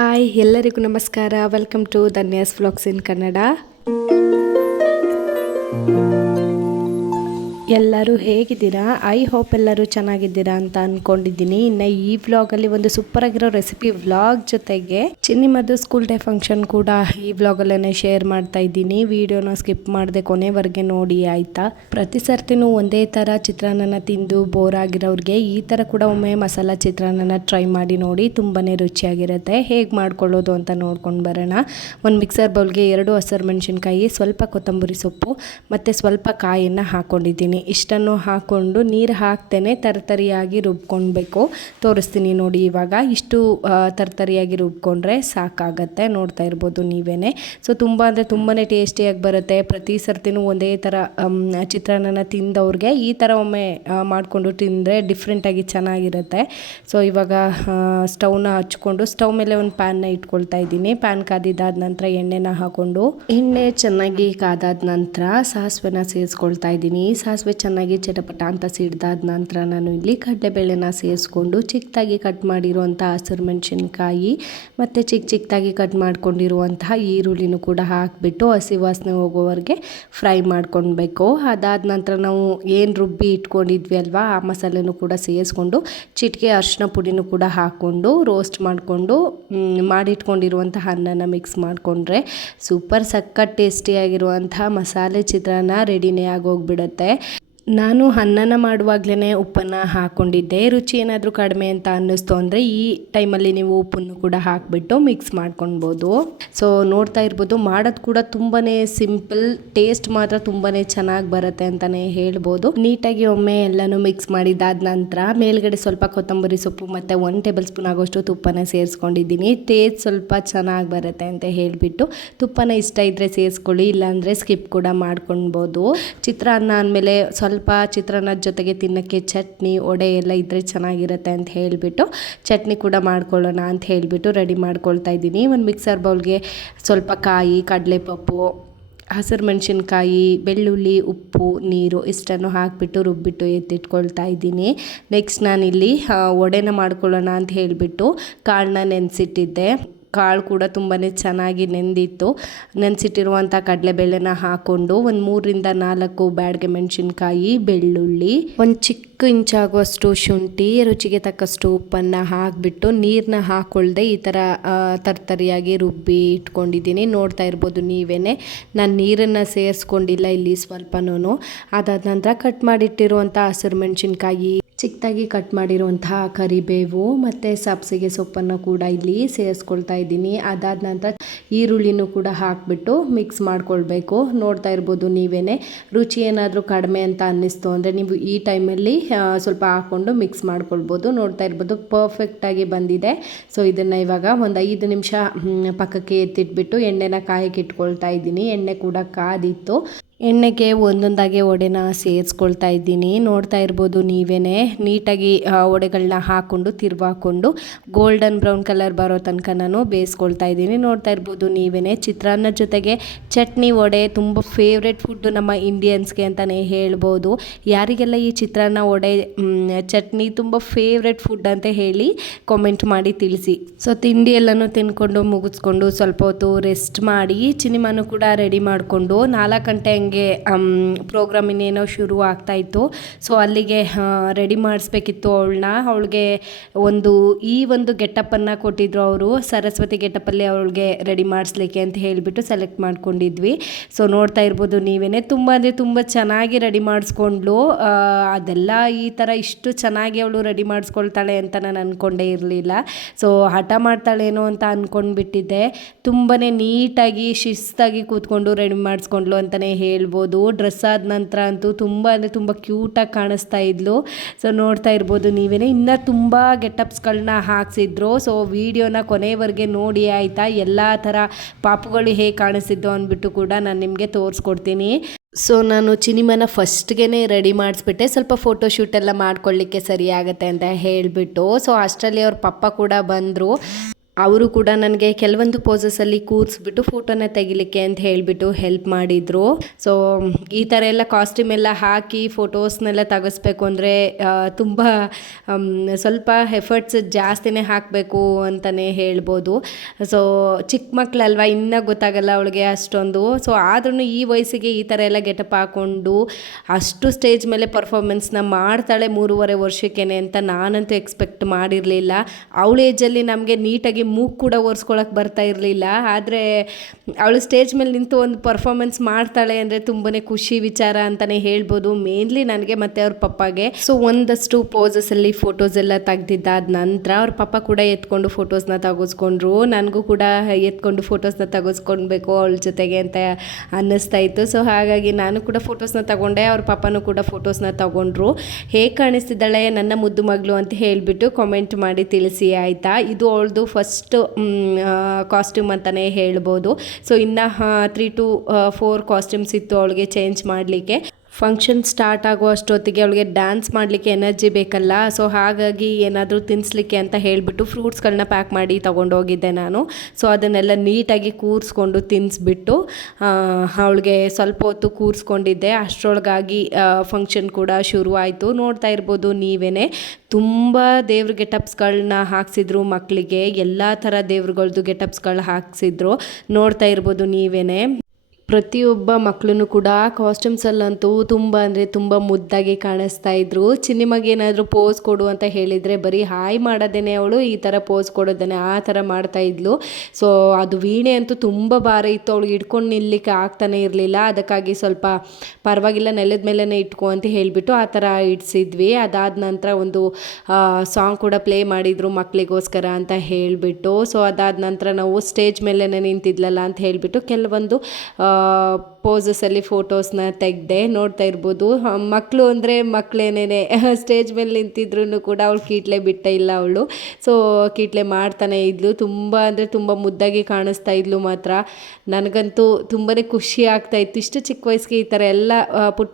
Hi ಎಲ್ಲರಿಗೂ ನಮಸ್ಕಾರ. Welcome to Dhanya's vlogs in Kannada. ಎಲ್ಲರೂ ಹೇಗಿದ್ದೀರಾ? ಐ ಹೋಪ್ ಎಲ್ಲರೂ ಚೆನ್ನಾಗಿದ್ದೀರಾ ಅಂತ ಅಂದ್ಕೊಂಡಿದ್ದೀನಿ. ಇನ್ನು ಈ ವ್ಲಾಗಲ್ಲಿ ಒಂದು ಸೂಪರ್ ಆಗಿರೋ ರೆಸಿಪಿ ವ್ಲಾಗ್ ಜೊತೆಗೆ ಚಿನ್ನಿಮದ್ದು ಸ್ಕೂಲ್ ಡೇ ಫಂಕ್ಷನ್ ಕೂಡ ಈ ವ್ಲಾಗಲ್ಲೇ ಶೇರ್ ಮಾಡ್ತಾ ಇದ್ದೀನಿ. ವಿಡಿಯೋನ ಸ್ಕಿಪ್ ಮಾಡದೆ ಕೊನೆವರೆಗೆ ನೋಡಿ ಆಯಿತಾ. ಪ್ರತಿ ಸರ್ತಿನೂ ಒಂದೇ ಥರ ಚಿತ್ರಾನ್ನ ತಿಂದು ಬೋರ್ ಆಗಿರೋರಿಗೆ ಈ ಥರ ಕೂಡ ಒಮ್ಮೆ ಮಸಾಲ ಚಿತ್ರಾನ್ನ ಟ್ರೈ ಮಾಡಿ ನೋಡಿ, ತುಂಬಾ ರುಚಿಯಾಗಿರುತ್ತೆ. ಹೇಗೆ ಮಾಡ್ಕೊಳ್ಳೋದು ಅಂತ ನೋಡ್ಕೊಂಡು ಬರೋಣ. ಒಂದು ಮಿಕ್ಸರ್ ಬೌಲ್ಗೆ 2 ಹಸಿರು ಮೆಣಸಿನ್ಕಾಯಿ, ಸ್ವಲ್ಪ ಕೊತ್ತಂಬರಿ ಸೊಪ್ಪು ಮತ್ತು ಸ್ವಲ್ಪ ಕಾಯನ್ನು ಹಾಕ್ಕೊಂಡಿದ್ದೀನಿ. ಇಷ್ಟನ್ನು ಹಾಕ್ಕೊಂಡು ನೀರು ಹಾಕ್ತೇನೆ ತರ್ತರಿಯಾಗಿ ರುಬ್ಕೊಳ್ಬೇಕು. ತೋರಿಸ್ತೀನಿ ನೋಡಿ. ಇವಾಗ ಇಷ್ಟು ತರ್ತರಿಯಾಗಿ ರುಬ್ಕೊಂಡ್ರೆ ಸಾಕಾಗತ್ತೆ. ನೋಡ್ತಾ ಇರ್ಬೋದು ನೀವೇನೆ. ಸೊ ತುಂಬ ಅಂದರೆ ತುಂಬಾ ಟೇಸ್ಟಿಯಾಗಿ ಬರುತ್ತೆ. ಪ್ರತಿ ಸರ್ತಿನೂ ಒಂದೇ ಥರ ಚಿತ್ರಾನ್ನ ತಿಂದವ್ರಿಗೆ ಈ ಥರ ಒಮ್ಮೆ ಮಾಡಿಕೊಂಡು ತಿಂದರೆ ಡಿಫ್ರೆಂಟಾಗಿ ಚೆನ್ನಾಗಿರುತ್ತೆ. ಸೊ ಇವಾಗ ಸ್ಟವ್ನ ಹಚ್ಕೊಂಡು ಸ್ಟವ್ ಮೇಲೆ ಒಂದು ಪ್ಯಾನ್ನ ಇಟ್ಕೊಳ್ತಾ ಇದ್ದೀನಿ. ಪ್ಯಾನ್ ಕಾದಿದ್ದಾದ ನಂತರ ಎಣ್ಣೆನ ಹಾಕ್ಕೊಂಡು ಎಣ್ಣೆ ಚೆನ್ನಾಗಿ ಕಾದಾದ ನಂತರ ಸಾಸಿವೆನ ಸೇರಿಸ್ಕೊಳ್ತಾ ಇದ್ದೀನಿ. ಸಾಸಿವೆ ಚೆನ್ನಾಗಿ ಚಟಪಟ ಅಂತ ಸಿಡ್ದಾದ ನಂತರ ನಾನು ಇಲ್ಲಿ ಕಡಲೆಬೇಳೆನ ಸೇರಿಸ್ಕೊಂಡು ಚಿಕ್ಕದಾಗಿ ಕಟ್ ಮಾಡಿರುವಂಥ ಹಸಿರು ಮೆಣಸಿನ್ಕಾಯಿ ಮತ್ತು ಚಿಕ್ಕದಾಗಿ ಕಟ್ ಮಾಡ್ಕೊಂಡಿರುವಂತಹ ಈರುಳ್ಳಿನೂ ಕೂಡ ಹಾಕಿಬಿಟ್ಟು ಹಸಿ ವಾಸನೆ ಹೋಗೋವರೆಗೆ ಫ್ರೈ ಮಾಡ್ಕೊಳ್ಬೇಕು. ಅದಾದ ನಂತರ ನಾವು ಏನು ರುಬ್ಬಿ ಇಟ್ಕೊಂಡಿದ್ವಿ ಅಲ್ವಾ, ಆ ಮಸಾಲೆನೂ ಕೂಡ ಸೇರಿಸ್ಕೊಂಡು ಚಿಟಿಕೆ ಅರಿಶಿನ ಪುಡಿನೂ ಕೂಡ ಹಾಕ್ಕೊಂಡು ರೋಸ್ಟ್ ಮಾಡಿಕೊಂಡು ಮಾಡಿಟ್ಕೊಂಡಿರುವಂತಹ ಅನ್ನನ ಮಿಕ್ಸ್ ಮಾಡಿಕೊಂಡ್ರೆ ಸೂಪರ್ ಸಖತ್ ಟೇಸ್ಟಿಯಾಗಿರುವಂಥ ಮಸಾಲೆ ಚಿತ್ರಾನ್ನ ರೆಡಿನೇ ಆಗೋಗ್ಬಿಡುತ್ತೆ. ನಾನು ಅನ್ನನ ಮಾಡುವಾಗಲೇ ಉಪ್ಪನ್ನು ಹಾಕ್ಕೊಂಡಿದ್ದೆ. ರುಚಿ ಏನಾದರೂ ಕಡಿಮೆ ಅಂತ ಅನ್ನಿಸ್ತು ಅಂದರೆ ಈ ಟೈಮಲ್ಲಿ ನೀವು ಉಪ್ಪನ್ನು ಕೂಡ ಹಾಕಿಬಿಟ್ಟು ಮಿಕ್ಸ್ ಮಾಡ್ಕೊಳ್ಬೋದು. ಸೊ ನೋಡ್ತಾ ಇರ್ಬೋದು, ಮಾಡೋದು ಕೂಡ ತುಂಬಾ ಸಿಂಪಲ್, ಟೇಸ್ಟ್ ಮಾತ್ರ ತುಂಬಾ ಚೆನ್ನಾಗಿ ಬರುತ್ತೆ ಅಂತಲೇ ಹೇಳ್ಬೋದು. ನೀಟಾಗಿ ಒಮ್ಮೆ ಎಲ್ಲನೂ ಮಿಕ್ಸ್ ಮಾಡಿದಾದ ನಂತರ ಮೇಲ್ಗಡೆ ಸ್ವಲ್ಪ ಕೊತ್ತಂಬರಿ ಸೊಪ್ಪು ಮತ್ತು 1 ಟೇಬಲ್ ಸ್ಪೂನ್ ಆಗೋಷ್ಟು ತುಪ್ಪನ ಸೇರಿಸ್ಕೊಂಡಿದ್ದೀನಿ. ಟೇಸ್ಟ್ ಸ್ವಲ್ಪ ಚೆನ್ನಾಗಿ ಬರುತ್ತೆ ಅಂತ ಹೇಳಿಬಿಟ್ಟು ತುಪ್ಪನ ಇಷ್ಟ ಇದ್ದರೆ ಸೇರಿಸ್ಕೊಳ್ಳಿ, ಇಲ್ಲಾಂದರೆ ಸ್ಕಿಪ್ ಕೂಡ ಮಾಡ್ಕೊಳ್ಬೋದು. ಚಿತ್ರಾನ್ನ ಅಂದಮೇಲೆ ಸ್ವಲ್ಪ ಚಿತ್ರಾನ್ನದ ಜೊತೆಗೆ ತಿನ್ನೋಕ್ಕೆ ಚಟ್ನಿ, ವಡೆ ಎಲ್ಲ ಇದ್ದರೆ ಚೆನ್ನಾಗಿರುತ್ತೆ ಅಂತ ಹೇಳಿಬಿಟ್ಟು ಚಟ್ನಿ ಕೂಡ ಮಾಡ್ಕೊಳ್ಳೋಣ ಅಂತ ಹೇಳಿಬಿಟ್ಟು ರೆಡಿ ಮಾಡ್ಕೊಳ್ತಾ ಇದ್ದೀನಿ. ಒಂದು ಮಿಕ್ಸರ್ ಬೌಲ್ಗೆ ಸ್ವಲ್ಪ ಕಾಯಿ, ಕಡಲೆಪಪ್ಪು, ಹಸಿರು ಮೆಣಸಿನ್ಕಾಯಿ, ಬೆಳ್ಳುಳ್ಳಿ, ಉಪ್ಪು, ನೀರು ಇಷ್ಟನ್ನು ಹಾಕಿಬಿಟ್ಟು ರುಬ್ಬಿಟ್ಟು ಎತ್ತಿಟ್ಕೊಳ್ತಾ ಇದ್ದೀನಿ. ನೆಕ್ಸ್ಟ್ ನಾನಿಲ್ಲಿ ವಡೆನ ಮಾಡ್ಕೊಳ್ಳೋಣ ಅಂತ ಹೇಳಿಬಿಟ್ಟು ಕಾಳನ್ನ ನೆನೆಸಿಟ್ಟಿದ್ದೆ. ಕಾಳು ಕೂಡ ತುಂಬಾ ಚೆನ್ನಾಗಿ ನೆಂದಿತ್ತು. ನೆನೆಸಿಟ್ಟಿರುವಂಥ ಕಡಲೆಬೇಳೆನ ಹಾಕ್ಕೊಂಡು ಒಂದು 3ರಿಂದ 4 ಬ್ಯಾಡಗೆ ಮೆಣಸಿನ್ಕಾಯಿ, ಬೆಳ್ಳುಳ್ಳಿ, ಒಂದು ಚಿಕ್ಕ ಇಂಚಾಗುವಷ್ಟು ಶುಂಠಿ, ರುಚಿಗೆ ತಕ್ಕಷ್ಟು ಉಪ್ಪನ್ನು ಹಾಕಿಬಿಟ್ಟು ನೀರನ್ನ ಹಾಕ್ಕೊಳ್ದೆ ಈ ಥರ ತರ್ತರಿಯಾಗಿ ರುಬ್ಬಿ ಇಟ್ಕೊಂಡಿದ್ದೀನಿ. ನೋಡ್ತಾ ಇರ್ಬೋದು ನೀವೇನೆ, ನಾನು ನೀರನ್ನು ಸೇರಿಸ್ಕೊಂಡಿಲ್ಲ ಇಲ್ಲಿ ಸ್ವಲ್ಪನೂ. ಅದಾದ ನಂತರ ಕಟ್ ಮಾಡಿಟ್ಟಿರುವಂಥ ಹಸಿರು ಮೆಣಸಿನ್ಕಾಯಿ, ಚಿಕ್ಕದಾಗಿ ಕಟ್ ಮಾಡಿರುವಂತಹ ಕರಿಬೇವು ಮತ್ತು ಸಬ್ಸಿಗೆ ಸೊಪ್ಪನ್ನು ಕೂಡ ಇಲ್ಲಿ ಸೇರಿಸ್ಕೊಳ್ತಾ ಇದ್ದೀನಿ. ಅದಾದ ನಂತರ ಈರುಳ್ಳಿನೂ ಕೂಡ ಹಾಕಿಬಿಟ್ಟು ಮಿಕ್ಸ್ ಮಾಡ್ಕೊಳ್ಬೇಕು. ನೋಡ್ತಾ ಇರ್ಬೋದು ನೀವೇನೆ, ರುಚಿ ಏನಾದರೂ ಕಡಿಮೆ ಅಂತ ಅನ್ನಿಸ್ತು ಅಂದರೆ ನೀವು ಈ ಟೈಮಲ್ಲಿ ಸ್ವಲ್ಪ ಹಾಕ್ಕೊಂಡು ಮಿಕ್ಸ್ ಮಾಡ್ಕೊಳ್ಬೋದು. ನೋಡ್ತಾ ಇರ್ಬೋದು ಪರ್ಫೆಕ್ಟಾಗಿ ಬಂದಿದೆ. ಸೊ ಇದನ್ನು ಇವಾಗ ಒಂದು 5 ನಿಮಿಷ ಪಕ್ಕಕ್ಕೆ ಎತ್ತಿಟ್ಬಿಟ್ಟು ಎಣ್ಣೆನ ಕಾಯಕ್ಕೆ ಇಟ್ಕೊಳ್ತಾ ಇದ್ದೀನಿ. ಎಣ್ಣೆ ಕೂಡ ಕಾದಿತ್ತು. ಎಣ್ಣೆಗೆ ಒಂದೊಂದಾಗಿ ವಡೆನ ಸೇರಿಸ್ಕೊಳ್ತಾ ಇದ್ದೀನಿ. ನೋಡ್ತಾ ಇರ್ಬೋದು ನೀವೇನೆ, ನೀಟಾಗಿ ವಡೆಗಳನ್ನ ಹಾಕ್ಕೊಂಡು ತಿರ್ವಾಕೊಂಡು ಗೋಲ್ಡನ್ ಬ್ರೌನ್ ಕಲರ್ ಬರೋ ತನಕ ನಾನು ಬೇಯಿಸ್ಕೊಳ್ತಾ ಇದ್ದೀನಿ. ನೋಡ್ತಾ ಇರ್ಬೋದು ನೀವೇನೆ, ಚಿತ್ರಾನ್ನ ಜೊತೆಗೆ ಚಟ್ನಿ, ವಡೆ ತುಂಬ ಫೇವ್ರೆಟ್ ಫುಡ್ಡು ನಮ್ಮ ಇಂಡಿಯನ್ಸ್ಗೆ ಅಂತಲೇ ಹೇಳ್ಬೋದು. ಯಾರಿಗೆಲ್ಲ ಈ ಚಿತ್ರಾನ್ನ, ವಡೆ, ಚಟ್ನಿ ತುಂಬ ಫೇವ್ರೆಟ್ ಫುಡ್ ಅಂತ ಹೇಳಿ ಕಾಮೆಂಟ್ ಮಾಡಿ ತಿಳಿಸಿ. ಸೊ ತಿಂಡಿ ಎಲ್ಲನೂ ತಿನ್ಕೊಂಡು ಮುಗಿಸ್ಕೊಂಡು ಸ್ವಲ್ಪ ಹೊತ್ತು ರೆಸ್ಟ್ ಮಾಡಿ ಚಿನಿಮಾನು ಕೂಡ ರೆಡಿ ಮಾಡಿಕೊಂಡು 4 ಗಂಟೆ ಪ್ರೋಗ್ರಾಮ್ ಇನ್ನೇನೋ ಶುರು ಆಗ್ತಾಯಿತ್ತು. ಸೊ ಅಲ್ಲಿಗೆ ರೆಡಿ ಮಾಡಿಸ್ಬೇಕಿತ್ತು ಅವಳಿಗೆ ಒಂದು ಗೆಟಪ್ಪನ್ನು ಕೊಟ್ಟಿದ್ರು ಅವರು. ಸರಸ್ವತಿ ಗೆಟಪ್ಪಲ್ಲಿ ಅವಳಿಗೆ ರೆಡಿ ಮಾಡಿಸ್ಲಿಕ್ಕೆ ಅಂತ ಹೇಳಿಬಿಟ್ಟು ಸೆಲೆಕ್ಟ್ ಮಾಡ್ಕೊಂಡಿದ್ವಿ. ಸೊ ನೋಡ್ತಾ ಇರ್ಬೋದು ನೀವೇನೆ, ತುಂಬ ಅಂದರೆ ತುಂಬ ಚೆನ್ನಾಗಿ ರೆಡಿ ಮಾಡಿಸ್ಕೊಂಡ್ಲು. ಅದೆಲ್ಲ ಈ ಥರ ಇಷ್ಟು ಚೆನ್ನಾಗಿ ಅವಳು ರೆಡಿ ಮಾಡಿಸ್ಕೊಳ್ತಾಳೆ ಅಂತ ನಾನು ಅಂದ್ಕೊಂಡೇ ಇರಲಿಲ್ಲ. ಸೊ ಹಠ ಮಾಡ್ತಾಳೇನೋ ಅಂತ ಅಂದ್ಕೊಂಡ್ಬಿಟ್ಟಿದ್ದೆ. ತುಂಬಾ ನೀಟಾಗಿ ಶಿಸ್ತಾಗಿ ಕೂತ್ಕೊಂಡು ರೆಡಿ ಮಾಡಿಸ್ಕೊಂಡ್ಲು ಅಂತಲೇ ಹೇಳ್ಬೋದು. ಡ್ರೆಸ್ ಆದ ನಂತರ ಅಂತೂ ತುಂಬ ಅಂದರೆ ತುಂಬ ಕ್ಯೂಟಾಗಿ ಕಾಣಿಸ್ತಾ ಇದ್ಲು. ಸೊ ನೋಡ್ತಾ ಇರ್ಬೋದು ನೀವೇನೆ, ಇನ್ನೂ ತುಂಬ ಗೆಟಪ್ಸ್ಗಳನ್ನ ಹಾಕ್ಸಿದ್ರು. ಸೊ ವಿಡಿಯೋನ ಕೊನೆವರೆಗೆ ನೋಡಿ ಆಯಿತಾ. ಎಲ್ಲ ಥರ ಪಾಪುಗಳು ಹೇಗೆ ಕಾಣಿಸ್ತಿದ್ದು ಅಂದ್ಬಿಟ್ಟು ಕೂಡ ನಾನು ನಿಮಗೆ ತೋರಿಸ್ಕೊಡ್ತೀನಿ. ಸೊ ನಾನು ಚಿನಿಮನ ಫಸ್ಟ್ಗೆ ರೆಡಿ ಮಾಡಿಸ್ಬಿಟ್ಟೆ, ಸ್ವಲ್ಪ ಫೋಟೋಶೂಟ್ ಎಲ್ಲ ಮಾಡ್ಕೊಳ್ಳಿಕ್ಕೆ ಸರಿ ಆಗುತ್ತೆ ಅಂತ ಹೇಳಿಬಿಟ್ಟು. ಸೊ ಅಷ್ಟರಲ್ಲಿ ಅವ್ರ ಪಪ್ಪ ಕೂಡ ಬಂದರು. ಅವರು ಕೂಡ ನನಗೆ ಕೆಲವೊಂದು ಪೋಸಸಲ್ಲಿ ಕೂರಿಸ್ಬಿಟ್ಟು ಫೋಟೋನ ತೆಗಿಲಿಕ್ಕೆ ಅಂತ ಹೇಳಿಬಿಟ್ಟು ಹೆಲ್ಪ್ ಮಾಡಿದರು. ಸೊ ಈ ಥರ ಎಲ್ಲ ಕಾಸ್ಟ್ಯೂಮ್ ಎಲ್ಲ ಹಾಕಿ ಫೋಟೋಸ್ನೆಲ್ಲ ತೆಗೆಸ್ಬೇಕು ಅಂದರೆ ತುಂಬ ಸ್ವಲ್ಪ ಎಫರ್ಟ್ಸ್ ಜಾಸ್ತಿನೇ ಹಾಕಬೇಕು ಅಂತಲೇ ಹೇಳ್ಬೋದು. ಸೊ ಚಿಕ್ಕ ಮಕ್ಕಳಲ್ವ, ಇನ್ನೂ ಗೊತ್ತಾಗಲ್ಲ ಅವಳಿಗೆ ಅಷ್ಟೊಂದು. ಸೊ ಆದ್ರೂ ಈ ವಯಸ್ಸಿಗೆ ಈ ಥರ ಎಲ್ಲ ಗೆಟಪ್ ಹಾಕ್ಕೊಂಡು ಅಷ್ಟು ಸ್ಟೇಜ್ ಮೇಲೆ ಪರ್ಫಾರ್ಮೆನ್ಸ್ನ ಮಾಡ್ತಾಳೆ 3.5 ವರ್ಷಕ್ಕೇನೆ ಅಂತ ನಾನಂತೂ ಎಕ್ಸ್ಪೆಕ್ಟ್ ಮಾಡಿರಲಿಲ್ಲ. ಅವಳ ಏಜಲ್ಲಿ ನಮಗೆ ನೀಟಾಗಿ ಮೂಗು ಕೂಡ ಒರೆಸ್ಕೊಳಕ್ಕೆ ಬರ್ತಾ ಇರಲಿಲ್ಲ. ಆದರೆ ಅವಳು ಸ್ಟೇಜ್ ಮೇಲೆ ನಿಂತು ಒಂದು ಪರ್ಫಾರ್ಮೆನ್ಸ್ ಮಾಡ್ತಾಳೆ ಅಂದರೆ ತುಂಬಾ ಖುಷಿ ವಿಚಾರ ಅಂತಲೇ ಹೇಳ್ಬೋದು, ಮೇನ್ಲಿ ನನಗೆ ಮತ್ತು ಅವ್ರ ಪಪ್ಪಾಗೆ. ಸೊ ಒಂದಷ್ಟು ಪೋಸಸಲ್ಲಿ ಫೋಟೋಸ್ ಎಲ್ಲ ತೆಗ್ದಿದ್ದಾದ ನಂತರ ಅವ್ರ ಪಪ್ಪ ಕೂಡ ಎತ್ಕೊಂಡು ಫೋಟೋಸ್ನ ತೆಗೆಸ್ಕೊಂಡ್ರು. ನನಗೂ ಕೂಡ ಎತ್ಕೊಂಡು ಫೋಟೋಸ್ನ ತೆಗೆಸ್ಕೊಳ್ಬೇಕು ಅವಳ ಜೊತೆಗೆ ಅಂತ ಅನ್ನಿಸ್ತಾ ಇತ್ತು. ಸೊ ಹಾಗಾಗಿ ನಾನು ಕೂಡ ಫೋಟೋಸ್ನ ತಗೊಂಡೆ, ಅವ್ರ ಪಪ್ಪನೂ ಕೂಡ ಫೋಟೋಸ್ನ ತಗೊಂಡ್ರು. ಹೇಗೆ ಕಾಣಿಸ್ತಿದ್ದಾಳೆ ನನ್ನ ಮುದ್ದು ಮಗಳು ಅಂತ ಹೇಳಿಬಿಟ್ಟು ಕಾಮೆಂಟ್ ಮಾಡಿ ತಿಳಿಸಿ ಆಯಿತಾ. ಇದು ಅವಳದು ಫಸ್ಟ್ ಕಾಸ್ಟ್ಯೂಮ್ ಅಂತಲೇ ಹೇಳ್ಬೋದು. ಸೊ ಇನ್ನು 3 to 4 ಕಾಸ್ಟ್ಯೂಮ್ಸ್ ಇತ್ತು ಅವಳಿಗೆ ಚೇಂಜ್ ಮಾಡಲಿಕ್ಕೆ. ಫಂಕ್ಷನ್ ಸ್ಟಾರ್ಟ್ ಆಗೋ ಅಷ್ಟೊತ್ತಿಗೆ ಅವಳಿಗೆ ಡ್ಯಾನ್ಸ್ ಮಾಡಲಿಕ್ಕೆ ಎನರ್ಜಿ ಬೇಕಲ್ಲ. ಸೊ ಹಾಗಾಗಿ ಏನಾದರೂ ತಿನ್ನಿಸ್ಲಿಕ್ಕೆ ಅಂತ ಹೇಳಿಬಿಟ್ಟು ಫ್ರೂಟ್ಸ್ಗಳನ್ನ ಪ್ಯಾಕ್ ಮಾಡಿ ತೊಗೊಂಡೋಗಿದ್ದೆ ನಾನು. ಸೊ ಅದನ್ನೆಲ್ಲ ನೀಟಾಗಿ ಕೂರಿಸ್ಕೊಂಡು ತಿನ್ನಿಸ್ಬಿಟ್ಟು ಅವಳಿಗೆ ಸ್ವಲ್ಪ ಹೊತ್ತು ಕೂರಿಸ್ಕೊಂಡಿದ್ದೆ. ಅಷ್ಟರೊಳಗಾಗಿ ಫಂಕ್ಷನ್ ಕೂಡ ಶುರು ಆಯಿತು. ನೋಡ್ತಾ ಇರ್ಬೋದು ನೀವೇ, ತುಂಬ ದೇವ್ರ ಗೆಟಪ್ಸ್ಗಳನ್ನ ಹಾಕ್ಸಿದ್ರು ಮಕ್ಕಳಿಗೆ, ಎಲ್ಲ ಥರ ದೇವ್ರುಗಳ್ದು ಗೆಟಪ್ಸ್ಗಳು ಹಾಕ್ಸಿದ್ರು. ನೋಡ್ತಾ ಇರ್ಬೋದು ನೀವೇ. ಪ್ರತಿಯೊಬ್ಬ ಮಕ್ಕಳನ್ನು ಕೂಡ ಕಾಸ್ಟ್ಯೂಮ್ಸಲ್ಲಂತೂ ತುಂಬ ಅಂದರೆ ತುಂಬ ಮುದ್ದಾಗಿ ಕಾಣಿಸ್ತಾ ಇದ್ರು. ಚಿನ್ನಿಮಗೆ ಏನಾದರೂ ಪೋಸ್ ಕೊಡು ಅಂತ ಹೇಳಿದರೆ ಬರೀ ಹಾಯ್ ಮಾಡೋದೇನೆ ಅವಳು ಈ ಥರ ಪೋಸ್ ಕೊಡೋದೇನೆ ಆ ಥರ ಮಾಡ್ತಾ ಇದ್ಲು. ಸೊ ಅದು ವೀಣೆ ಅಂತೂ ತುಂಬ ಭಾರ ಇತ್ತು, ಅವಳಿಗೆ ಇಟ್ಕೊಂಡು ನಿಲ್ಲಲಿಕ್ಕೆ ಆಗ್ತಾನೆ ಇರಲಿಲ್ಲ. ಅದಕ್ಕಾಗಿ ಸ್ವಲ್ಪ ಪರವಾಗಿಲ್ಲ ನೆಲದ ಮೇಲೇ ಇಟ್ಕೊ ಅಂತ ಹೇಳಿಬಿಟ್ಟು ಆ ಥರ ಇಡ್ಸಿದ್ವಿ. ಅದಾದ ನಂತರ ಒಂದು ಸಾಂಗ್ ಕೂಡ ಪ್ಲೇ ಮಾಡಿದರು ಮಕ್ಕಳಿಗೋಸ್ಕರ ಅಂತ ಹೇಳಿಬಿಟ್ಟು. ಸೊ ಅದಾದ ನಂತರ ನಾವು ಸ್ಟೇಜ್ ಮೇಲೇ ನಿಂತಿದ್ಲಲ್ಲ ಅಂತ ಹೇಳಿಬಿಟ್ಟು ಕೆಲವೊಂದು ಪೋಸಸಲ್ಲಿ ಫೋಟೋಸ್ನ ತೆಗೆದೆ. ನೋಡ್ತಾ ಇರ್ಬೋದು, ಮಕ್ಕಳು ಅಂದರೆ ಮಕ್ಕಳೇನೇನೆ, ಸ್ಟೇಜ್ ಮೇಲೆ ನಿಂತಿದ್ರು ಕೂಡ ಅವಳು ಕೀಟ್ಲೆ ಬಿಟ್ಟ ಇಲ್ಲ ಅವಳು. ಸೊ ಕೀಟ್ಲೆ ಮಾಡ್ತಾನೆ ಇದ್ಲು. ತುಂಬ ಅಂದರೆ ತುಂಬ ಮುದ್ದಾಗಿ ಕಾಣಿಸ್ತಾ ಇದ್ಲು. ಮಾತ್ರ ನನಗಂತೂ ತುಂಬಾ ಖುಷಿ ಆಗ್ತಾ ಇತ್ತು, ಇಷ್ಟು ಚಿಕ್ಕ ವಯಸ್ಸಿಗೆ ಈ ಥರ ಎಲ್ಲ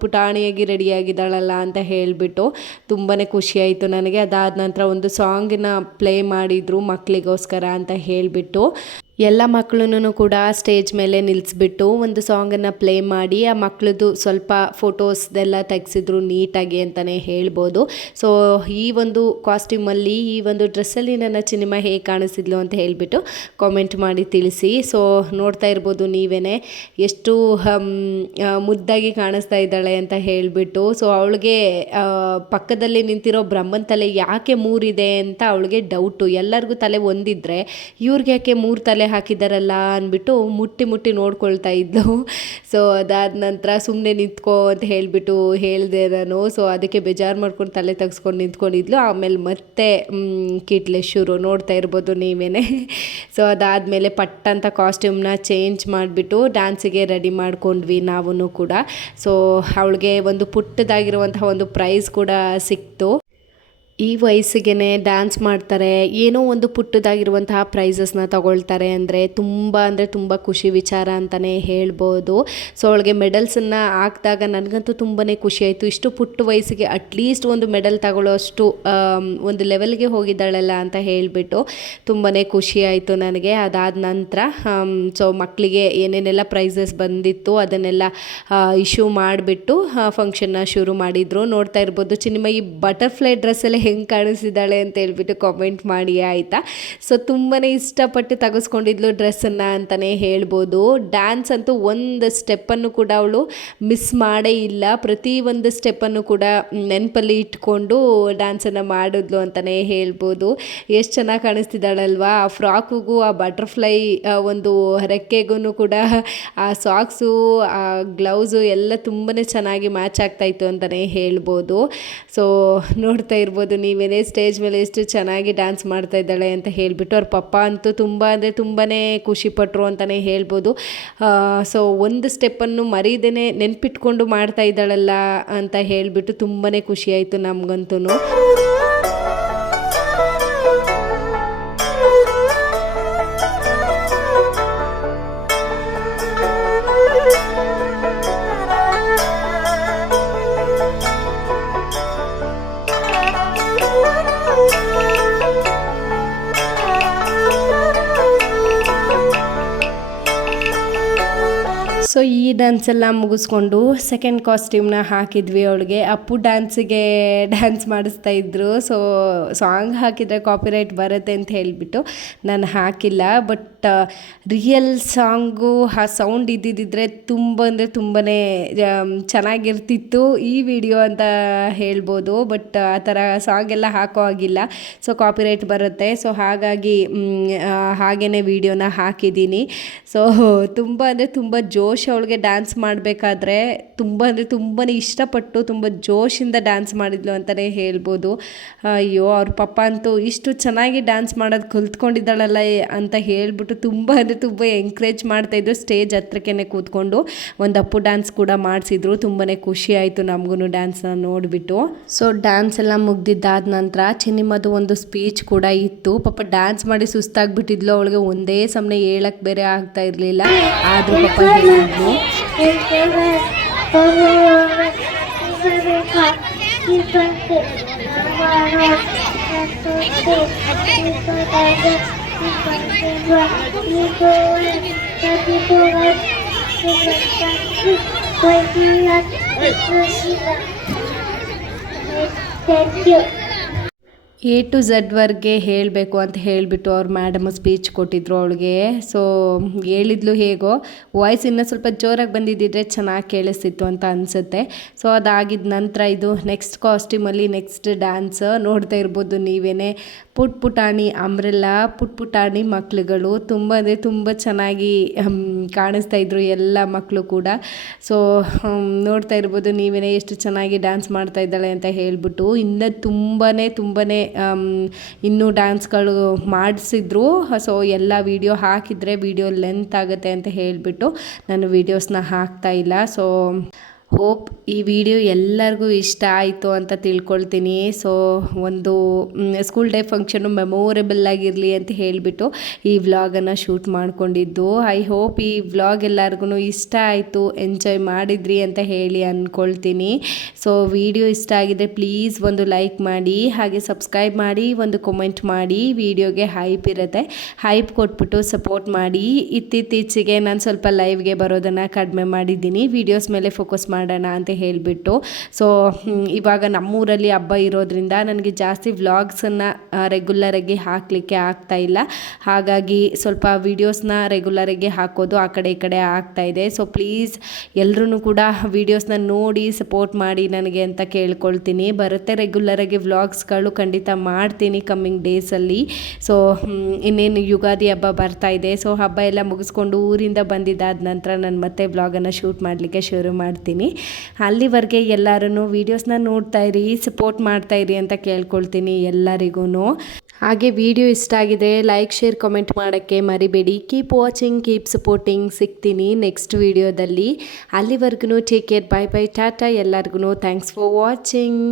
ಪುಟಾಣಿಯಾಗಿ ರೆಡಿಯಾಗಿದ್ದಾಳಲ್ಲ ಅಂತ ಹೇಳಿಬಿಟ್ಟು ತುಂಬಾ ಖುಷಿ ಆಯಿತು ನನಗೆ. ಅದಾದ ನಂತರ ಒಂದು ಸಾಂಗಿನ ಪ್ಲೇ ಮಾಡಿದರು ಮಕ್ಕಳಿಗೋಸ್ಕರ ಅಂತ ಹೇಳಿಬಿಟ್ಟು. ಎಲ್ಲ ಮಕ್ಕಳನ್ನು ಕೂಡ ಸ್ಟೇಜ್ ಮೇಲೆ ನಿಲ್ಲಿಸ್ಬಿಟ್ಟು ಒಂದು ಸಾಂಗನ್ನು ಪ್ಲೇ ಮಾಡಿ ಆ ಮಕ್ಕಳದ್ದು ಸ್ವಲ್ಪ ಫೋಟೋಸ್ದೆಲ್ಲ ತೆಗೆಸಿದ್ರು ನೀಟಾಗಿ ಅಂತಲೇ ಹೇಳ್ಬೋದು. ಸೊ ಈ ಒಂದು ಕಾಸ್ಟ್ಯೂಮಲ್ಲಿ, ಈ ಒಂದು ಡ್ರೆಸ್ಸಲ್ಲಿ ನನ್ನ ಸಿನಿಮಾ ಹೇಗೆ ಕಾಣಿಸಿದ್ಲು ಅಂತ ಹೇಳಿಬಿಟ್ಟು ಕಾಮೆಂಟ್ ಮಾಡಿ ತಿಳಿಸಿ. ಸೊ ನೋಡ್ತಾ ಇರ್ಬೋದು ನೀವೇ ಎಷ್ಟು ಮುದ್ದಾಗಿ ಕಾಣಿಸ್ತಾ ಇದ್ದಾಳೆ ಅಂತ ಹೇಳಿಬಿಟ್ಟು. ಸೊ ಅವಳಿಗೆ ಪಕ್ಕದಲ್ಲಿ ನಿಂತಿರೋ ಬ್ರಹ್ಮನ್ ತಲೆ ಯಾಕೆ 3 ಇದೆ ಅಂತ ಅವಳಿಗೆ ಡೌಟು. ಎಲ್ಲರಿಗೂ ತಲೆ ಒಂದಿದ್ರೆ ಇವ್ರಿಗೆ ಯಾಕೆ 3 ತಲೆ ಹಾಕಿದಾರಲ್ಲ ಅಂದ್ಬಿಟ್ಟು ಮುಟ್ಟಿ ನೋಡ್ಕೊಳ್ತಾ ಇದ್ಲು. ಸೊ ಅದಾದ ನಂತರ ಸುಮ್ಮನೆ ನಿಂತ್ಕೋ ಅಂತ ಹೇಳಿಬಿಟ್ಟು ಹೇಳಿದೆ ನಾನು. ಸೊ ಅದಕ್ಕೆ ಬೇಜಾರು ಮಾಡ್ಕೊಂಡು ತಲೆ ತೆಗೆಸ್ಕೊಂಡು ನಿಂತ್ಕೊಂಡಿದ್ಲು. ಆಮೇಲೆ ಮತ್ತೆ ಕಿಟ್ಲೆ ಶುರು, ನೋಡ್ತಾ ಇರ್ಬೋದು ನೀವೇ. ಸೊ ಅದಾದಮೇಲೆ ಪಟ್ಟಂತ ಕಾಸ್ಟ್ಯೂಮ್ನ ಚೇಂಜ್ ಮಾಡಿಬಿಟ್ಟು ಡ್ಯಾನ್ಸಿಗೆ ರೆಡಿ ಮಾಡ್ಕೊಂಡ್ವಿ ನಾವೂ ಕೂಡ. ಸೊ ಅವಳಿಗೆ ಒಂದು ಪುಟ್ಟದಾಗಿರುವಂತಹ ಒಂದು ಪ್ರೈಸ್ ಕೂಡ ಸಿಕ್ತು. ಈ ವಯಸ್ಸಿಗೆ ಡ್ಯಾನ್ಸ್ ಮಾಡ್ತಾರೆ, ಏನೋ ಒಂದು ಪುಟ್ಟದಾಗಿರುವಂತಹ ಪ್ರೈಸಸ್ನ ತಗೊಳ್ತಾರೆ ಅಂದರೆ ತುಂಬ ಖುಷಿ ವಿಚಾರ ಅಂತಲೇ ಹೇಳ್ಬೋದು. ಸೊ ಅವಳಿಗೆ ಮೆಡಲ್ಸನ್ನು ಹಾಕಿದಾಗ ನನಗಂತೂ ತುಂಬಾ ಖುಷಿ ಆಯಿತು. ಇಷ್ಟು ಪುಟ್ಟ ವಯಸ್ಸಿಗೆ ಅಟ್ಲೀಸ್ಟ್ ಒಂದು ಮೆಡಲ್ ತಗೊಳ್ಳೋಷ್ಟು ಒಂದು ಲೆವೆಲ್ಗೆ ಹೋಗಿದ್ದಾಳಲ್ಲ ಅಂತ ಹೇಳಿಬಿಟ್ಟು ತುಂಬಾ ಖುಷಿ ಆಯಿತು ನನಗೆ. ಅದಾದ ನಂತರ ಸೊ ಮಕ್ಕಳಿಗೆ ಏನೇನೆಲ್ಲ ಪ್ರೈಸಸ್ ಬಂದಿತ್ತು ಅದನ್ನೆಲ್ಲ ಇಶ್ಯೂ ಮಾಡಿಬಿಟ್ಟು ಫಂಕ್ಷನ್ನ ಶುರು ಮಾಡಿದರು. ನೋಡ್ತಾ ಇರ್ಬೋದು ಚಿನ್ನಿಮ ಈ ಬಟರ್ಫ್ಲೈ ಡ್ರೆಸ್ಸಲ್ಲಿ ಹೆಂಗೆ ಕಾಣಿಸಿದ್ದಾಳೆ ಅಂತ ಹೇಳ್ಬಿಟ್ಟು ಕಾಮೆಂಟ್ ಮಾಡಿ ಆಯಿತಾ. ಸೊ ತುಂಬಾ ಇಷ್ಟಪಟ್ಟು ತೆಗೆಸ್ಕೊಂಡಿದ್ಲು ಡ್ರೆಸ್ಸನ್ನು ಅಂತಲೇ ಹೇಳ್ಬೋದು. ಡ್ಯಾನ್ಸ್ ಅಂತೂ ಒಂದು ಸ್ಟೆಪ್ಪನ್ನು ಕೂಡ ಅವಳು ಮಿಸ್ ಮಾಡೇ ಇಲ್ಲ. ಪ್ರತಿ ಒಂದು ಸ್ಟೆಪ್ಪನ್ನು ಕೂಡ ನೆನಪಲ್ಲಿ ಇಟ್ಕೊಂಡು ಡ್ಯಾನ್ಸನ್ನು ಮಾಡಿದ್ಲು ಅಂತಲೇ ಹೇಳ್ಬೋದು. ಎಷ್ಟು ಚೆನ್ನಾಗಿ ಕಾಣಿಸ್ತಿದ್ದಾಳಲ್ವಾ. ಆ ಫ್ರಾಕಿಗೂ ಆ ಬಟರ್ಫ್ಲೈ ಒಂದು ರೆಕ್ಕೆಗೂ ಕೂಡ ಆ ಸಾಕ್ಸು ಆ ಗ್ಲೌಸು ಎಲ್ಲ ತುಂಬಾ ಚೆನ್ನಾಗಿ ಮ್ಯಾಚ್ ಆಗ್ತಾಯಿತ್ತು ಅಂತಲೇ ಹೇಳ್ಬೋದು. ಸೊ ನೋಡ್ತಾ ಇರ್ಬೋದು ನೀವೇ ಸ್ಟೇಜ್ ಮೇಲೆ ಎಷ್ಟು ಚೆನ್ನಾಗಿ ಡ್ಯಾನ್ಸ್ ಮಾಡ್ತಾ ಇದ್ದಾಳೆ ಅಂತ ಹೇಳಿಬಿಟ್ಟು. ಅವ್ರ ಪಪ್ಪ ಅಂತೂ ತುಂಬಾ ಖುಷಿಪಟ್ಟರು ಅಂತಲೇ ಹೇಳ್ಬೋದು. ಸೊ ಒಂದು ಸ್ಟೆಪ್ಪನ್ನು ಮರೀದೇನೆ ನೆನ್ಪಿಟ್ಕೊಂಡು ಮಾಡ್ತಾ ಇದ್ದಾಳಲ್ಲ ಅಂತ ಹೇಳಿಬಿಟ್ಟು ತುಂಬಾ ಖುಷಿ ಆಯಿತು ನಮಗಂತೂ. ಸೊ ಈ ಡ್ಯಾನ್ಸ್ ಎಲ್ಲ ಮುಗಿಸ್ಕೊಂಡು ಸೆಕೆಂಡ್ ಕಾಸ್ಟ್ಯೂಮ್ನ ಹಾಕಿದ್ವಿ ಅವಳಿಗೆ. ಅಪ್ಪು ಡ್ಯಾನ್ಸ್ ಮಾಡಿಸ್ತಾ ಇದ್ರು. ಸೊ ಸಾಂಗ್ ಹಾಕಿದರೆ ಕಾಪಿರೈಟ್ ಬರುತ್ತೆ ಅಂತ ಹೇಳಿಬಿಟ್ಟು ನಾನು ಹಾಕಿಲ್ಲ. ಬಟ್ ರಿಯಲ್ ಸಾಂಗು ಆ ಸೌಂಡ್ ಇದ್ದಿದ್ದರೆ ತುಂಬ ಅಂದರೆ ತುಂಬಾ ಚೆನ್ನಾಗಿರ್ತಿತ್ತು ಈ ವಿಡಿಯೋ ಅಂತ ಹೇಳ್ಬೋದು. ಬಟ್ ಆ ಥರ ಸಾಂಗ್ ಎಲ್ಲ ಹಾಕೋ ಆಗಿಲ್ಲ, ಸೊ ಕಾಪಿರೈಟ್ ಬರುತ್ತೆ. ಸೊ ಹಾಗಾಗಿ ಹಾಗೇ ವಿಡಿಯೋನ ಹಾಕಿದ್ದೀನಿ. ಸೊ ತುಂಬ ಅಂದರೆ ತುಂಬ ಜೋಶ್ ಅವಳಿಗೆ ಡ್ಯಾನ್ಸ್ ಮಾಡಬೇಕಾದ್ರೆ ತುಂಬ ಅಂದರೆ ತುಂಬಾ ಇಷ್ಟಪಟ್ಟು ತುಂಬ ಜೋಶಿಂದ ಡ್ಯಾನ್ಸ್ ಮಾಡಿದ್ಲು ಅಂತಲೇ ಹೇಳ್ಬೋದು. ಅಯ್ಯೋ ಅವ್ರ ಪಪ್ಪ ಅಂತೂ ಇಷ್ಟು ಚೆನ್ನಾಗಿ ಡ್ಯಾನ್ಸ್ ಮಾಡೋದು ಕಲ್ತ್ಕೊಂಡಿದ್ದಾಳಲ್ಲ ಅಂತ ಹೇಳ್ಬಿಟ್ಟು ತುಂಬ ಅಂದರೆ ತುಂಬ ಎಂಕರೇಜ್ ಮಾಡ್ತಾಯಿದ್ರು. ಸ್ಟೇಜ್ ಹತ್ರಕ್ಕೆ ಕೂತ್ಕೊಂಡು ಒಂದು ಅಪ್ಪು ಡ್ಯಾನ್ಸ್ ಕೂಡ ಮಾಡಿಸಿದ್ರು. ತುಂಬಾ ಖುಷಿ ಆಯಿತು ನಮಗೂ ಡ್ಯಾನ್ಸ್ನ ನೋಡಿಬಿಟ್ಟು. ಸೊ ಡ್ಯಾನ್ಸ್ ಎಲ್ಲ ಮುಗ್ದಿದ್ದಾದ ನಂತರ ಚಿನ್ನಿಮ್ಮದು ಒಂದು ಸ್ಪೀಚ್ ಕೂಡ ಇತ್ತು. ಪಾಪ ಡ್ಯಾನ್ಸ್ ಮಾಡಿ ಸುಸ್ತಾಗ್ಬಿಟ್ಟಿದ್ಲು. ಅವಳಿಗೆ ಒಂದೇ ಸಮನೆ ಹೇಳಕ್ಕೆ ಬೇರೆ ಆಗ್ತಾ ಇರಲಿಲ್ಲ. ಆದರೂ ಪಾಪ ಹೇಳಿದ್ಲು. Thank you. A to Z ವರ್ಗೆ ಹೇಳಬೇಕು ಅಂತ ಹೇಳಿಬಿಟ್ಟು ಅವ್ರ ಮೇಡಮ್ ಸ್ಪೀಚ್ ಕೊಟ್ಟಿದ್ರು ಅವಳಿಗೆ. ಸೊ ಹೇಳಿದ್ಲು ಹೇಗೋ, ವಾಯ್ಸ್ ಇನ್ನೂ ಸ್ವಲ್ಪ ಜೋರಾಗಿ ಬಂದಿದ್ದಿದ್ರೆ ಚೆನ್ನಾಗಿ ಕೇಳಿಸ್ತಿತ್ತು ಅಂತ ಅನಿಸುತ್ತೆ. ಸೊ ಅದಾಗಿದ್ದ ನಂತರ ಇದು ನೆಕ್ಸ್ಟ್ ಕಾಸ್ಟ್ಯೂಮಲ್ಲಿ ನೆಕ್ಸ್ಟ್ ಡ್ಯಾನ್ಸ್ ನೋಡ್ತಾ ಇರ್ಬೋದು ನೀವೇ. ಪುಟಾಣಿ ಅಂಬ್ರೆಲ್ಲ, ಪುಟಾಣಿ ಮಕ್ಳುಗಳು ತುಂಬ ಅಂದರೆ ತುಂಬ ಚೆನ್ನಾಗಿ ಕಾಣಿಸ್ತಾ ಇದ್ರು ಎಲ್ಲ ಮಕ್ಕಳು ಕೂಡ. ಸೊ ನೋಡ್ತಾ ಇರ್ಬೋದು ನೀವೇ ಎಷ್ಟು ಚೆನ್ನಾಗಿ ಡ್ಯಾನ್ಸ್ ಮಾಡ್ತಾ ಇದ್ದಾಳೆ ಅಂತ ಹೇಳ್ಬಿಟ್ಟು. ಇನ್ನು ತುಂಬಾ ಇನ್ನೂ ಡ್ಯಾನ್ಸ್ಗಳು ಮಾಡಿಸಿದ್ರು. ಸೊ ಎಲ್ಲ ವಿಡಿಯೋ ಹಾಕಿದರೆ ವಿಡಿಯೋ ಲೆಂತ್ ಆಗುತ್ತೆ ಅಂತ ಹೇಳಿಬಿಟ್ಟು ನಾನು ವೀಡಿಯೋಸ್ನ ಹಾಕ್ತಾ ಇಲ್ಲ. ಸೊ ಹೋಪ್ ಈ ವಿಡಿಯೋ ಎಲ್ಲರಿಗೂ ಇಷ್ಟ ಆಯಿತು ಅಂತ ತಿಳ್ಕೊಳ್ತೀನಿ. ಸೊ ಒಂದು ಸ್ಕೂಲ್ ಡೇ ಫಂಕ್ಷನು ಮೆಮೊರೇಬಲ್ ಆಗಿರಲಿ ಅಂತ ಹೇಳಿಬಿಟ್ಟು ಈ ವ್ಲಾಗನ್ನು ಶೂಟ್ ಮಾಡ್ಕೊಂಡಿದ್ದು. ಐ ಹೋಪ್ ಈ ವ್ಲಾಗ್ ಎಲ್ಲರಿಗೂ ಇಷ್ಟ ಆಯಿತು, ಎಂಜಾಯ್ ಮಾಡಿದ್ರಿ ಅಂತ ಹೇಳಿ ಅಂದ್ಕೊಳ್ತೀನಿ. ಸೊ ವಿಡಿಯೋ ಇಷ್ಟ ಆಗಿದ್ರೆ ಪ್ಲೀಸ್ ಒಂದು ಲೈಕ್ ಮಾಡಿ, ಹಾಗೆ ಸಬ್ಸ್ಕ್ರೈಬ್ ಮಾಡಿ, ಒಂದು ಕಮೆಂಟ್ ಮಾಡಿ. ವಿಡಿಯೋಗೆ ಹೈಪ್ ಇರುತ್ತೆ, ಹೈಪ್ ಕೊಟ್ಬಿಟ್ಟು ಸಪೋರ್ಟ್ ಮಾಡಿ. ಇತ್ತೀಚೆಗೆ ನಾನು ಸ್ವಲ್ಪ ಲೈವ್ಗೆ ಬರೋದನ್ನು ಕಡಿಮೆ ಮಾಡಿದ್ದೀನಿ, ವೀಡಿಯೋಸ್ ಮೇಲೆ ಫೋಕಸ್ ಮಾಡೋಣ ಅಂತ ಹೇಳಿಬಿಟ್ಟು. ಸೊ ಇವಾಗ ನಮ್ಮೂರಲ್ಲಿ ಹಬ್ಬ ಇರೋದ್ರಿಂದ ನನಗೆ ಜಾಸ್ತಿ ವ್ಲಾಗ್ಸನ್ನು ರೆಗ್ಯುಲರಾಗಿ ಹಾಕಲಿಕ್ಕೆ ಆಗ್ತಾ ಇಲ್ಲ. ಹಾಗಾಗಿ ಸ್ವಲ್ಪ ವೀಡಿಯೋಸ್ನ ರೆಗ್ಯುಲರಾಗಿ ಹಾಕೋದು ಆ ಕಡೆ ಈ ಕಡೆ ಆಗ್ತಾಯಿದೆ. ಸೊ ಪ್ಲೀಸ್ ಎಲ್ಲರೂ ಕೂಡ ವೀಡಿಯೋಸ್ನ ನೋಡಿ ಸಪೋರ್ಟ್ ಮಾಡಿ ನನಗೆ ಅಂತ ಕೇಳ್ಕೊಳ್ತೀನಿ. ಬರುತ್ತೆ ರೆಗ್ಯುಲರಾಗಿ ವ್ಲಾಗ್ಸ್ಗಳು ಖಂಡಿತ ಮಾಡ್ತೀನಿ ಕಮ್ಮಿಂಗ್ ಡೇಸಲ್ಲಿ. ಸೊ ಇನ್ನೇನು ಯುಗಾದಿ ಹಬ್ಬ ಬರ್ತಾ ಇದೆ. ಸೊ ಹಬ್ಬ ಎಲ್ಲ ಮುಗಿಸ್ಕೊಂಡು ಊರಿಂದ ಬಂದಿದ್ದಾದ ನಂತರ ನಾನು ಮತ್ತೆ ವ್ಲಾಗನ್ನು ಶೂಟ್ ಮಾಡಲಿಕ್ಕೆ ಶುರು ಮಾಡ್ತೀನಿ. ಅಲ್ಲಿವರೆಗೆ ಎಲ್ಲರೂ ವೀಡಿಯೋಸ್ನ ನೋಡ್ತಾ ಇರಿ, ಸಪೋರ್ಟ್ ಮಾಡ್ತಾ ಇರಿ ಅಂತ ಕೇಳ್ಕೊಳ್ತೀನಿ ಎಲ್ಲರಿಗೂ. ಹಾಗೆ ವಿಡಿಯೋ ಇಷ್ಟ ಆಗಿದೆ ಲೈಕ್, ಶೇರ್, ಕಮೆಂಟ್ ಮಾಡೋಕ್ಕೆ ಮರಿಬೇಡಿ. Keep watching, keep supporting. ಸಿಗ್ತೀನಿ ನೆಕ್ಸ್ಟ್ ವಿಡಿಯೋದಲ್ಲಿ. ಅಲ್ಲಿವರೆಗೂ ಟೇಕ್ ಕೇರ್, ಬೈ ಬೈ, ಟಾಟಾ ಎಲ್ಲರಿಗೂ. Thanks for watching.